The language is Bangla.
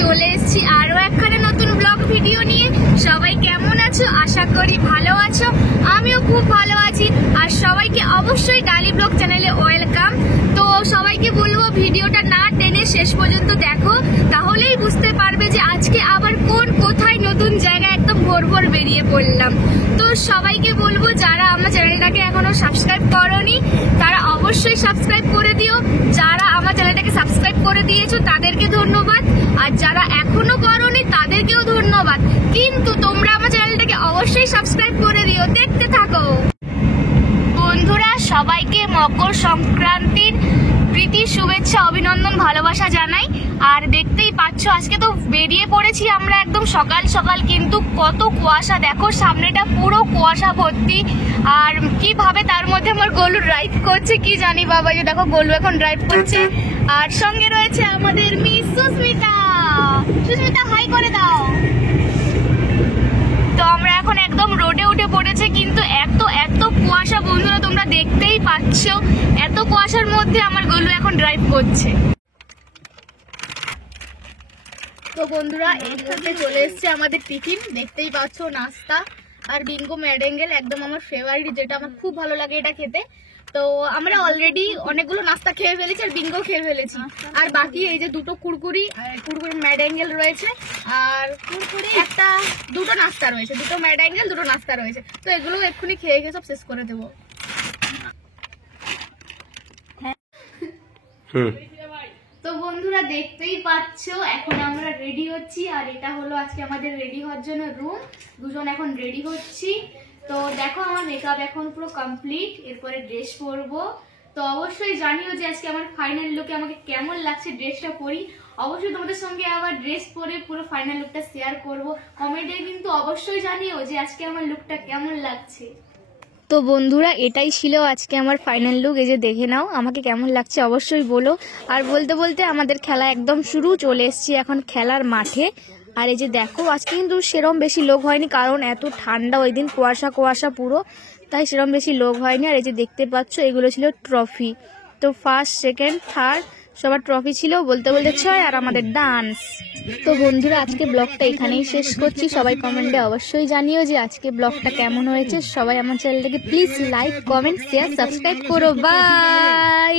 চলে এসেছি আরো একখানে নতুন ব্লগ ভিডিও নিয়ে। সবাই কেমন আছো? আশা করি ভালো আছো। আমিও খুব ভালো আছি। আর সবাইকে অবশ্যই ডালি ব্লগ চ্যানেলে ওয়েলকাম। তো সবাইকে বলবো ভিডিওটা না টেনে শেষ পর্যন্ত দেখো, তাহলেই বুঝতে পারবে যে আজকে আবার কোথায় নতুন জায়গায় একদম ভোর ভোর বেরিয়ে পড়লাম। তো সবাইকে বলবো যারা আমার চ্যানেলটাকে এখনো সাবস্ক্রাইব করোনি তারা অবশ্যই সাবস্ক্রাইব করে দিও। যারা আমার চ্যানেলটাকে সাবস্ক্রাইব করে দিয়েছো তাদেরকে ধন্যবাদ, আর যারা এখনো করোনি তাদেরকেও ধন্যবাদ। কিন্তু তোমরা আমার চ্যানেলটাকে অবশ্যই সাবস্ক্রাইব করে দিও। দেখতে থাকো। বন্ধুরা, সবাইকে মকর সংক্রান্তির প্রীতি শুভেচ্ছা অভিনন্দন ভালোবাসা জানাই। আর দেখতেই পাচ্ছ আজকে তো বেরিয়ে পড়েছি আমরা একদম সকাল সকাল, কিন্তু কত কুয়াশা দেখো, সামনেটা পুরো কুয়াশা ভর্তি। আর কিভাবে তার মধ্যে আমার গোলু ড্রাইভ করছে কি জানি বাবা, যে দেখো গোলু এখন ড্রাইভ করছে। আর সঙ্গে রয়েছে আমাদের মিস সুস্মিতা। সুস্মিতা হাই করে দাও। তো আমরা এখন একদম রোডে উঠে পড়েছে, কিন্তু এত কুয়াশা বন্ধুরা, তোমরা দেখতেই পাচ্ছ এত কুয়াশার মধ্যে আমার গোলু এখন ড্রাইভ করছে। তো বন্ধুরা, এইখানে চলে এসছে আমাদের টিফিন, দেখতেই পাচ্ছ নাস্তা আর বিঙ্গো ম্যাডেঙ্গেল, একদম আমার ফেভারিট, যেটা আমার খুব ভালো লাগে এটা খেতে। তো আমরা অলরেডি অনেকগুলো নাস্তা খেয়ে ফেলেছি আর বিঙ্গো খেয়ে ফেলেছি। আর বাকি এই যে দুটো কুরকুরি ম্যাডেঙ্গেল রয়েছে, আর কুরকুরি দুটো নাস্তা রয়েছে, দুটো ম্যাডেঙ্গেল দুটো নাস্তা রয়েছে। তো এগুলো এক্ষুনি খেয়ে সব শেষ করে দেবো। তো বন্ধুরা, দেখতেই পাচ্ছ এখন আমরা রেডি হচ্ছি, আর এটা হলো আজকে আমাদের রেডি হওয়ার জন্য রুম। দুজন এখন রেডি হচ্ছি। তো দেখো আমার মেকআপ এখন পুরো কমপ্লিট, এরপরে ড্রেস পরবো। তো অবশ্যই জানিও যে আজকে আমার ফাইনাল লুকে আমাকে কেমন লাগছে ড্রেসটা পরি। অবশ্যই তোমাদের সঙ্গে আবার ড্রেস পরে পুরো ফাইনাল লুকটা শেয়ার করব। কমেন্টে কিন্তু অবশ্যই জানিও যে আজকে আমার লুকটা কেমন লাগছে। তো বন্ধুরা, এটাই ছিল আজকে আমার ফাইনাল লুক। এই যে দেখে নাও আমাকে কেমন লাগছে অবশ্যই বলো। আর বলতে বলতে আমাদের খেলা একদম শুরু, চলে এসেছি এখন খেলার মাঠে। আর এই যে দেখো আজকে কিন্তু সেরম বেশি লোক হয়নি, কারণ এত ঠান্ডা, ওই দিন কুয়াশা পুরো, তাই সেরম বেশি লোক হয়নি। আর এই যে দেখতে পাচ্ছ এগুলো ছিল ট্রফি। তো ফার্স্ট সেকেন্ড থার্ড সবার ট্রফি ছিল, বলতে বলতে 6, আর আমাদের ডান্স। তো বন্ধুরা, আজকে ব্লগটা এখানেই শেষ করছি। সবাই কমেন্টে অবশ্যই জানিও যে আজকে ব্লগটা কেমন হয়েছে। সবাই আমার চ্যানেলটাকে please like comment share subscribe করো। বাই।